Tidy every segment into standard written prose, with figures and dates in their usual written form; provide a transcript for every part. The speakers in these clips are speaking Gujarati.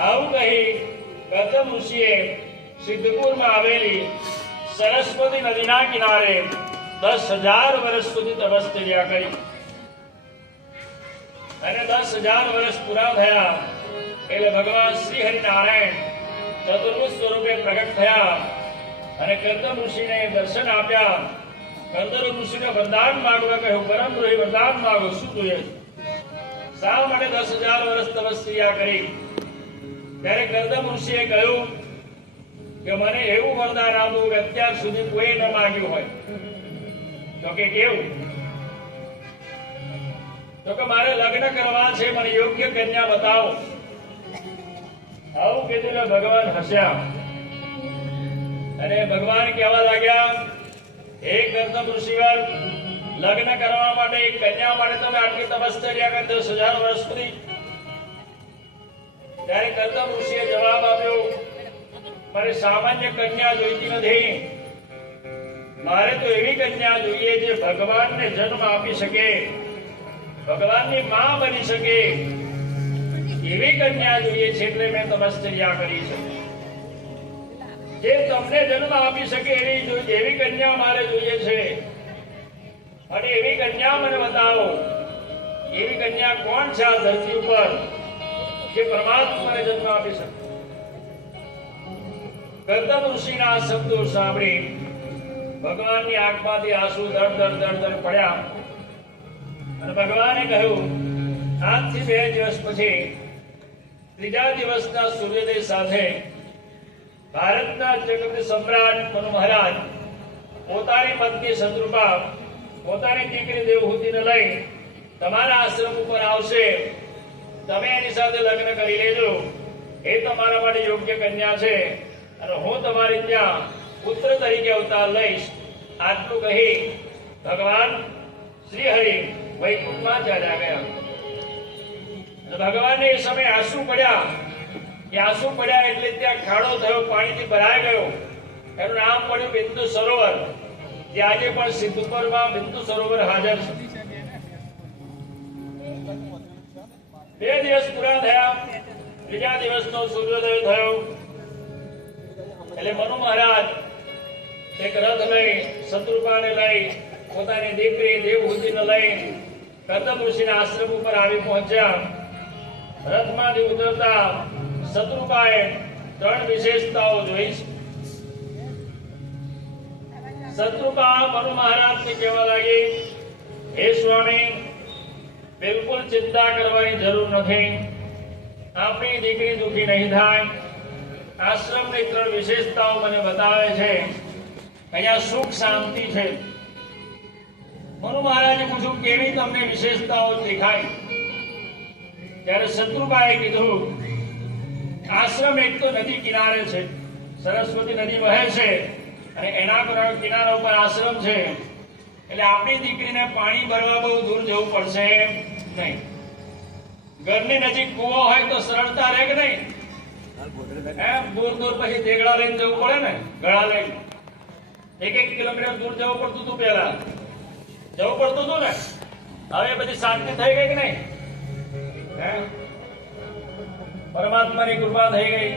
આવું કહી ગૌતમ ઋષિએ સિદ્ધપુરમાં આવેલી સરસ્વતી નદીના કિનારે 10,000 વર્ષ સુધી તપશ્ચર્યા કરી અને 10,000 વર્ષ પૂરા થયા એટલે ભગવાન શ્રી હરિનારાયણ ચતુર્ભુજ સ્વરૂપે પ્રગટ થયા અને ગૌતમ ઋષિને દર્શન આપ્યા. ગૌતમ ઋષિને વરદાન માંગવા કહ્યું. પરમ દ્રોહી વરદાન માંગો. શું જોઈએ? શા માટે 10,000 વર્ષ તપસ્યા કરી? ત્યારે ગૌતમ ઋષિએ કહ્યું કે મને એવું વરદાન આપો કે અત્યાર સુધી કોઈ ન માંગ્યું હોય. તો કે કેવું? તો કે મારે લગ્ન કરવા છે, મને યોગ્ય કન્યા બતાવો. આવું કીધું ને ભગવાન હસ્યા અને ભગવાન કહેવા લાગ્યા, હે ગૌતમ ઋષિવર, લગ્ન કરવા માટે એક કન્યા માટે તમે આટલી તપશ્ચર્યા કરી 10,000 વર્ષ સુધી? ત્યારે ગૌતમ ઋષિએ જવાબ આપ્યો, મારે સામાન્ય કન્યા જોઈતી નથી. મારે તો એવી કન્યા જોઈએ જે ભગવાનને જન્મ આપી શકે, ભગવાનની માં બની શકે એવી કન્યા જોઈએ છે. એટલે મેં તપશ્ચર્યા કરી છે. જે તમને જન્મ આપી શકે એવી કન્યા મારે જોઈએ છે. અને એવી કન્યા મને બતાવો. એવી કન્યા કોણ છે આ ધરતી ઉપર જે પરમાત્માને જન્મ આપી શકે? ગૌતમ ઋષિના આ શબ્દો સાંભળી ભગવાનની આંખમાંથી આંસુ દળ પડ્યા અને ભગવાને કહ્યું, આજથી 2 દિવસ પછી ત્રીજા દિવસના સૂર્યોદય સાથે ભારતના ચક્રવર્તી સમ્રાટ મનુ મહારાજ પોતાની પત્ની શત્રુપા, પોતાની દીકરી દેવહૂતિને લઈ તમારા આશ્રમ ઉપર આવશે. તમે એની સાથે લગ્ન કરી લેજો. એ તમારા માટે યોગ્ય કન્યા છે અને હું તમારી ત્યાં પુત્ર તરીકે અવતાર લઈશ. આટલું કહી ભગવાન શ્રી હરિ વૈકુંઠમાં ચાલ્યા ગયા. ભગવાનને એ સમયે આંસુ પડ્યા. એ આંસુ પડ્યા એટલે ત્યાં ખાડો થયો, પાણીથી ભરાઈ ગયો. એનું નામ પડ્યું બિંદુ સરોવર, જે આજે પણ સિદ્ધપુરમાં બિંદુ સરોવર હાજર છે. 2 દિવસ પૂરા થયા. ત્રીજા દિવસનો સૂર્યોદય થયો એટલે મનુ મહારાજ એક રથ લઈ, શત્રુપાને લઈ, પોતાની દીકરી દેવહૂતિને લઈ ગૌતમ ઋષિના આશ્રમ ઉપર આવી પહોંચ્યા. રથમાંથી ઉતરતા શત્રુપાએ 3 વિશેષતાઓ જોઈ. શત્રુપા મનુ મહારાજને કહેવા લાગી, હે સ્વામી, બિલકુલ ચિંતા કરવાની જરૂર નથી. આપણી દીકરી દુઃખી નહીં થાય. આશ્રમની 3 વિશેષતાઓ મને બતાવે છે. અહીંયા સુખ શાંતિ છે. મનુ મહારાજે પૂછ્યું, કેવી તમને વિશેષતાઓ દેખાય? ત્યારે શત્રુપાએ કીધું, આશ્રમ એક તો નદી કિનારે છે, સરસ્વતી નદી વહે છે અને એના કિનારા ઉપર આશ્રમ છે. એટલે આપણી દીકરીને પાણી ભરવા બહુ દૂર જવું પડશે નહીં. ઘરની નજીક કૂવો હોય તો સરળતા રહે કે નહીં? દૂર પછી દેગડા લઈને જવું પડે ને, ગળા લઈને 1 કિલોમીટર દૂર જવું પડતું હતું. પેલા જવું પડતું હતું ને. હવે બધી શાંતિ થઈ ગઈ કે નહીં? પરમાત્માની કૃપા થઈ ગઈ.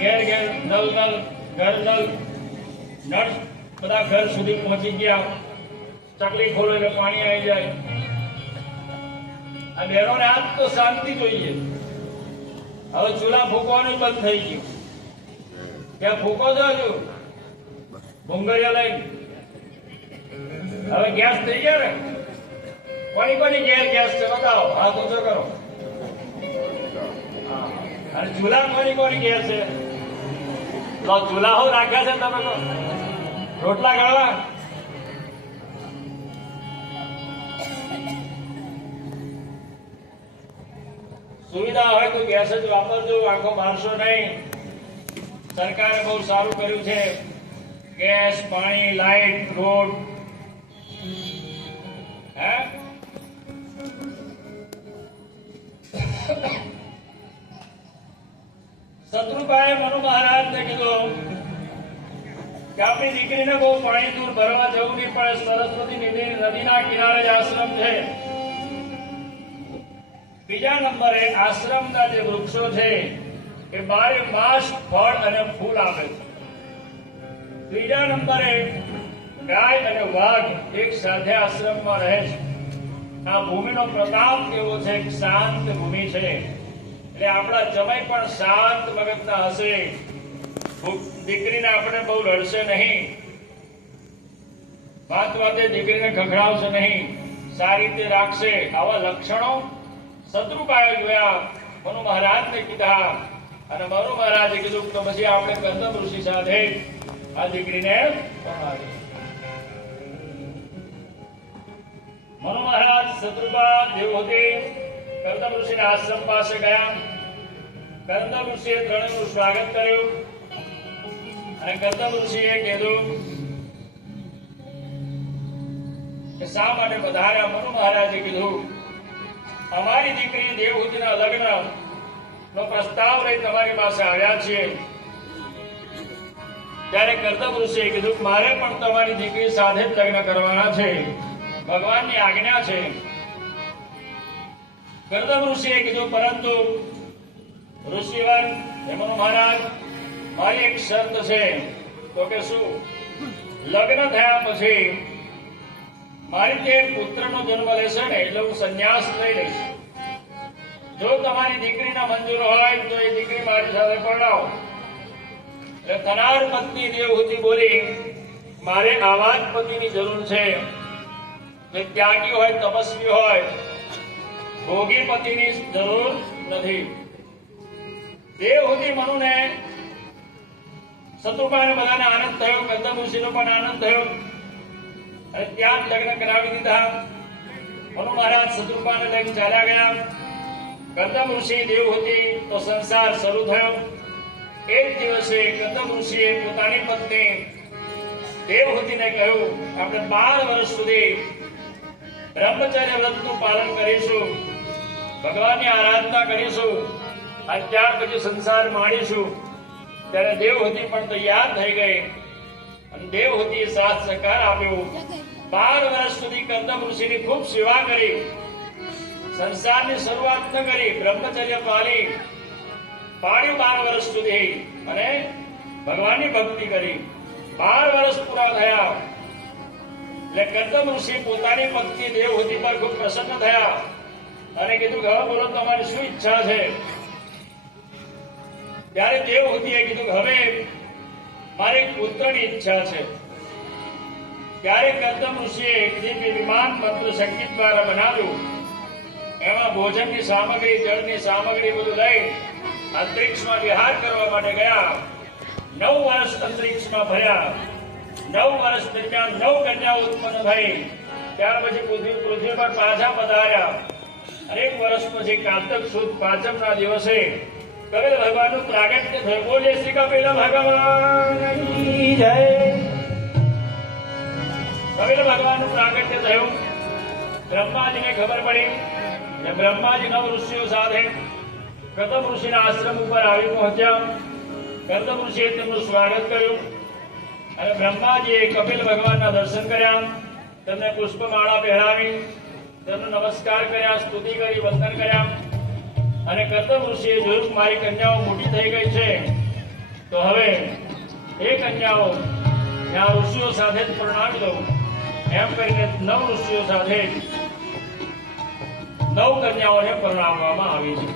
ઘેર ઘેર નલ ઘર નલ બધા ઘર સુધી પહોંચી ગયા. ચકલી ખોલો એટલે પાણી આવી જાય. આ બહેનોને આજ તો શાંતિ જોઈએ. હવે ચૂલા ફૂંકવાનું બંધ થઈ ગયું. ત્યાં ફૂંકો છો હજુ ભૂંગળિયા લઈને? હવે ગેસ થઈ ગયા ને? કોની ગેસ છે બતાવો, હાથ ઊંચો કરો. અને ચૂલા કોની ગેસ છે? ચૂલા હો રાખ્યા છે તમે તો રોટલા ગળવા. સુવિધા હોય તો ગેસ જ વાપરજો, આંખો મારશો નહીં. સરકારે બહુ સારું કર્યું છે. ગેસ, પાણી, લાઈટ, રોડ. શત્રુપાએ મનુ મહારાજને કીધું કે આપણી દીકરીને બહુ પાણી દૂર ભરવા જવું નહીં પડે. સરસ્વતી નદીના કિનારે જ આશ્રમ છે. બીજા નંબરે આશ્રમના જે વૃક્ષો છે એ 12 માસ ફળ અને ફૂલ આપે છે. ત્રીજા નંબરે ગાય અને વાઘ એક સાથે આશ્રમમાં રહે છે. આ ભૂમિનો પ્રતાપ કેવો છે, એક શાંત ભૂમિ છે. એટલે આપણા જમાઈ પણ શાંત મગજના હશે. દીકરીને આપણે બહુ લડશે નહીં, વાત વાતે દીકરીને ખખડાવશે નહીં, સારી રીતે રાખશે. આવા લક્ષણો શત્રુપાએ જોયા, મનુ મહારાજને કીધા અને મનુ મહારાજે કીધું તો પછી આપણે કર્દમ ઋષિ સાથે આ દીકરીને પરણાવી. મનુ મહારાજ શત્રુપા દેવહૂતિ કર્દમ ઋષિના આશ્રમ પાસે ગયા. કર્દમ ઋષિએ ત્રણેયનું સ્વાગત કર્યું અને કર્દમ ઋષિએ કીધું કે શા માટે પધાર્યા. મનુ મહારાજે કીધું અમારી દીકરી દેવહૂતિના લગ્ન નો પ્રસ્તાવ લઈ તમારી પાસે આવ્યા છીએ. ત્યારે કર્દમ ઋષિએ કીધું મારે પણ તમારી દીકરી સાથે જ લગ્ન કરવાના છે, ભગવાનની આજ્ઞા છે. કર્દમ ઋષિએ કીધું પરંતુ ઋષિવર હે મનુ મહારાજ, મારી એક શરત છે. તો કે શું? લગ્ન થયા પછી મારી જે પુત્રનો જન્મ લેશે ને એટલે હું સંન્યાસ લઈ લઈશ. જો તમારી દીકરીના મંજૂર હોય તો એ દીકરી મારી સાથે પરણાવો. એટલે થનાર પત્ની દેવહૂતિ બોલી મારે આવા જ પતિની જરૂર છે, જે ત્યાગી હોય, તપસ્વી હોય, ભોગી પતિની જરૂર નથી. દેવહૂતિ મનુને શત્રુપાને બધાને આનંદ થયો, કર્દમ ઋષિનો પણ આનંદ થયો અને ત્યાં જ લગ્ન કરાવી દીધા. મનુ મહારાજ શત્રુપાને લઈને ચાલ્યા ગયા. કર્દમ ઋષિ દેવહૂતિ તો સંસાર શરૂ થયો. એક દિવસે કર્દમ ઋષિએ પોતાની પત્ની દેવહૂતિને કહ્યું આપણે 12 વર્ષ સુધી બ્રહ્મચર્ય વ્રતનું પાલન કરીશું, ભગવાનની આરાધના કરીશું અને ત્યાર પછી સંસાર માણીશું. ત્યારે દેવહૂતિ પણ તૈયાર થઈ ગઈ અને દેવહૂતિએ સાથ સહકાર આપ્યો. 12 વર્ષ સુધી કર્દમ ઋષિની ખૂબ સેવા કરી, સંસારની શરૂઆત ન કરી, બ્રહ્મચર્ય પાળ્યું 12 વર્ષ સુધી અને ભગવાનની ભક્તિ કરી. 12 વર્ષ પૂરા થયા એટલે કર્દમ ઋષિ પોતાની પત્ની દેવહૂતિ પર ખૂબ પ્રસન્ન થયા અને કીધું હવે બોલો તમારી શું ઈચ્છા છે. ત્યારે દેવહૂતિએ કીધું હવે મારી પુત્રની ઈચ્છા છે. ત્યારે કર્દમ ઋષિએ એક દિવ્ય વિમાન મંત્ર શક્તિ દ્વારા બનાવ્યું. એમાં ભોજનની સામગ્રી, જળની સામગ્રી બધું લઈ અંતરિક્ષમાં વિહાર કરવા માટે ગયા. 9 વર્ષ અંતરિક્ષમાં ભર્યા. 9 વર્ષ દરમિયાન 9 કન્યાઓ ઉત્પન્ન થઈ. ત્યાર પછી પૃથ્વી પર પાછા પધાર્યા. અનેક વર્ષ પછી કાર્તક સુદ પાંચમના દિવસે કપિલ ભગવાનનું પ્રાગટ્ય થયું. બોલે શ્રી કપિલ ભગવાનની જય. કપિલ ભગવાનનું પ્રાગટ્ય થયું. બ્રહ્માજીને ખબર પડી કે બ્રહ્માજી 9 ઋષિઓ સાથે કર્દમ ઋષિના આશ્રમ ઉપર આવી પહોંચ્યા. કર્દમ ઋષિએ તેમનું સ્વાગત કર્યું અને બ્રહ્માજીએ કપિલ ભગવાનના દર્શન કર્યા, તેમને પુષ્પમાળા પહેરાવી, તેમનો નમસ્કાર કર્યા, સ્તુતિ કરી, વંદન કર્યા અને કર્દમ ઋષિએ જોયું મારી કન્યાઓ મોટી થઈ ગઈ છે તો હવે એ કન્યાઓ ત્યાં ઋષિઓ સાથે જ પરણાવી દઉં. એમ કરીને 9 ઋષિઓ સાથે 9 કન્યાઓને પરણાવવામાં આવી છે.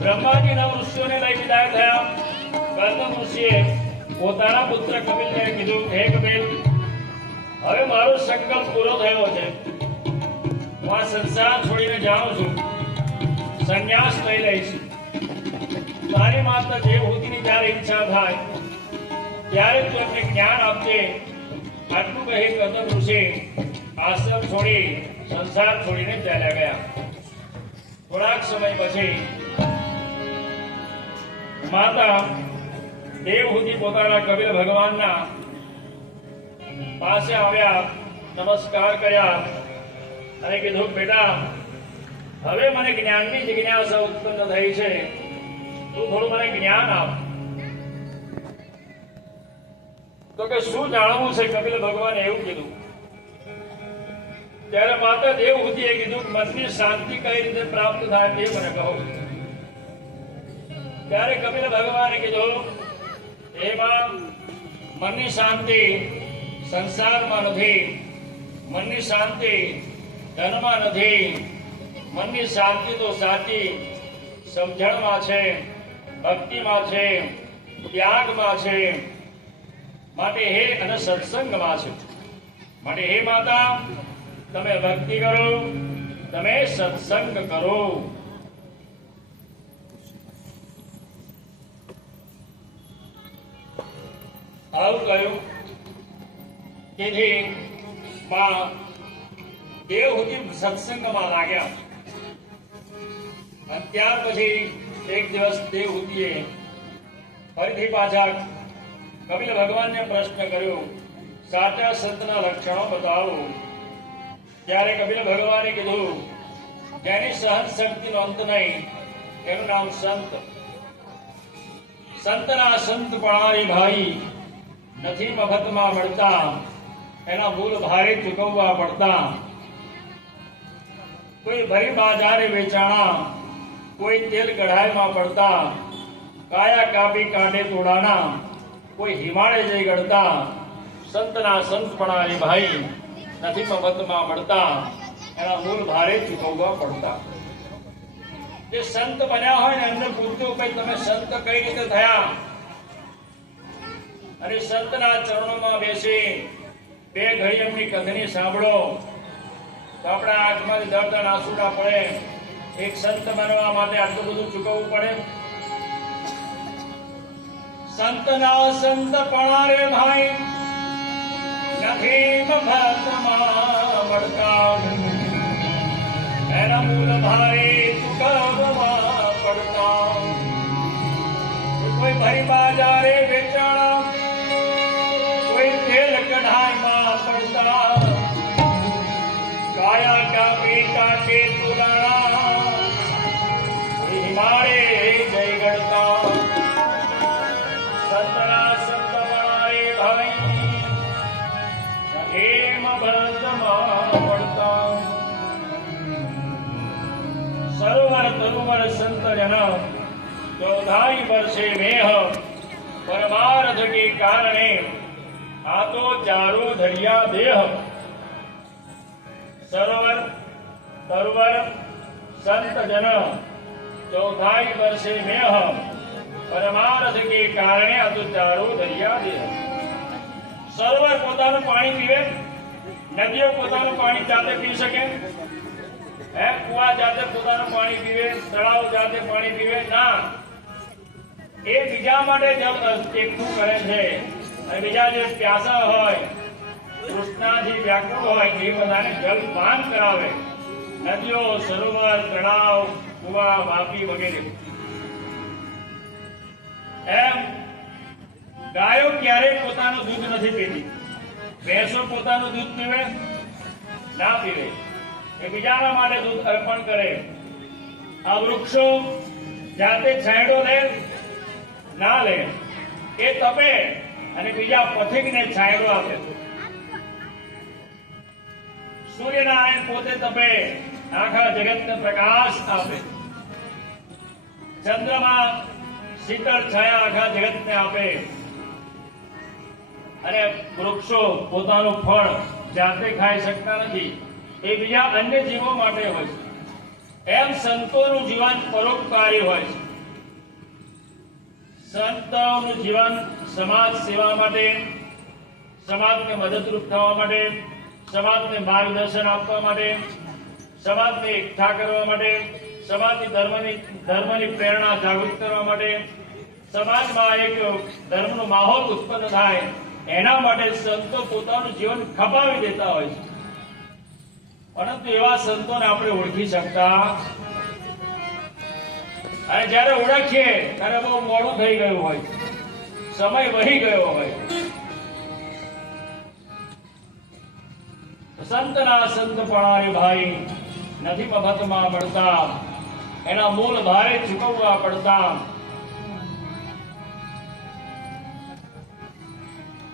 બ્રહ્માજી 9 ઋષિઓને લઈ વિદાય થયા. કર્દમ ઋષિએ પોતાના પુત્ર કપિલને કીધું હે કપિલ, હવે મારો સંકલ્પ પૂરો થયો છે. હું આ સંસાર છોડીને જાઉં છું, સંન્યાસ લઈ લઈશ. તારી માતા દેવહૂતિની જ્યારે ઈચ્છા થાય ત્યારે તું એમને જ્ઞાન આપજે. આટલું કહી કર્દમ ઋષિ આશ્રમ છોડી સંસાર છોડીને ચાલ્યા ગયા. થોડાક સમય પછી માતા દેવહૂતિ પોતાના કપિલ ભગવાનના પાસે આવ્યા, નમસ્કાર કર્યા અને કીધું બેટા હવે મને જ્ઞાનની જિજ્ઞાસા ઉત્પન્ન થઈ છે, તું થોડું મને જ્ઞાન આપ. તો કે શું જાણવું છે? કપિલ ભગવાને એવું કીધું ત્યારે માતા દેવહૂતિએ કીધું કે મનની શાંતિ કઈ રીતે પ્રાપ્ત થાય તે મને કહો. ત્યારે કપિલ ભગવાને કીધું, એમાં મનની શાંતિ સંસારમાં નથી, મનની શાંતિ ધનમાં નથી, મનની શાંતિ તો સાચી સમજણમાં છે, ભક્તિમાં છે, ત્યાગમાં છે, માટે હે અને સત્સંગમાં છે. માટે હે માતા, તમે ભક્તિ કરો, તમે સત્સંગ કરો. આવું કહ્યું. તેથી માં દેવહૂતિ સત્સંગમાં લાગ્યા. અને ત્યાર પછી એક દિવસ દેવહૂતિએ ફરીથી પાછા કપિલ ભગવાનને પ્રશ્ન કર્યો, સાચા સંતના લક્ષણો બતાવો. ત્યારે કપિલ ભગવાને કીધું, જેની સહન શક્તિનો અંત નહીં એનું નામ સંત. સંતના સંત પણારી ભાઈ નથી મફતમાં મળતા, એના મૂળ ભારે ચૂકવવા પડતા. કોઈ ભરી બાજારે વેચાણા, કોઈ તેલ કઢાઈમાં પડતા, કાયા કાપી કાઢે તોડાના, કોઈ હિમાલય જઈ ગળતા. સંતના સંતપણાની ભાઈ નથી મફતમાં મળતા, એના મૂળ ભારે ચૂકવવા પડતા. જે સંત બન્યા હોય ને એમને પૂછ્યું કે તમે સંત કઈ રીતે થયા? અને સંતના ચરણોમાં બેસી બે ઘડી એમની કથની સાંભળો તો આપણા આંખમાંથી દર્દ આંસુડા પડે. એક સંત બનવા માટે આટલું બધું ચૂકવવું પડે? સંતના સંતપણા રે ભાઈ નથી મફતમાં મળતા, એના મૂળ ભારે ચૂકવવા પડતા. કોઈ ભરી બાજારે વેચાણા, કોઈ તેલ કઢાઈમાં પડતા, કાયા કાપી કાઢે તોડાણા, કોઈ હિમાલય જઈ ગળતા. સંતના સંતપણા રે ભાઈ નથી મફતમાં મળતા. સરોવર તરુવર સંત જન 14 વર્ષે મેહ પરમાર્થ કે કારણે આ તો ચારો ધરિયા દેહ. સરોવર તરુવર સંત જન 14 વર્ષે મેહ પરમાર્થ કે કારણે આ તો ચારો ધરિયા દેહ. સરોવર પોતાનું પાણી પીવે, નદીઓ પોતાનું પાણી જાતે પી શકે? કુવા જાતે પોતાનું પાણી પીવે? તળાવ જાતે પાણી પીવે? ના. એ બીજા માટે જળ એકઠું કરે છે. અને બીજા જે પ્યાસા હોય, તૃષ્ણાથી વ્યાકુળ હોય એ બધાને જળ પાન કરાવે. નદીઓ, સરોવર, તળાવ, કુવા, વાપી વગેરે. એમ ગાયો ક્યારેય પોતાનું દૂધ નથી પીતી. ભેંસો પોતાનું દૂધ પીવે? ના પીવે. એ બીજાના માટે દૂધ અર્પણ કરે. આ વૃક્ષો જાતે છાંયડો લે? ના લે. એ તપે અને બીજા પથિકને છાંયડો આપે. સૂર્યનારાયણ પોતે તપે, આખા જગતને પ્રકાશ આપે. ચંદ્રમા શીતળ છાયા આખા જગતને આપે. અને વૃક્ષો પોતાનું ફળ જાતે ખાઈ શકતા નથી, એ બીજા અન્ય જીવો માટે હોય છે. એમ સંતોનું જીવન પરોપકારી હોય છે. સંતોનું જીવન સમાજ સેવા માટે, સમાજને મદદરૂપ થવા માટે, સમાજને માર્ગદર્શન આપવા માટે, સમાજને એકઠા કરવા માટે, સમાજની ધર્મની પ્રેરણા જાગૃત કરવા માટે, સમાજમાં એક ધર્મનો માહોલ ઉત્પન્ન થાય એના માટે સંતો પોતાનું જીવન ખપાવી દેતા હોય છે. પરંતુ એવા સંતોને આપણે ઓળખી શકતા, અને જયારે ઓળખીએ ત્યારે બહુ મોડું થઈ ગયું હોય, સમય વહી ગયો હોય. સંતના સંતપણા રે ભાઈ નથી મફતમાં મળતા, એના મૂળ ભારે ચૂકવવા પડતા.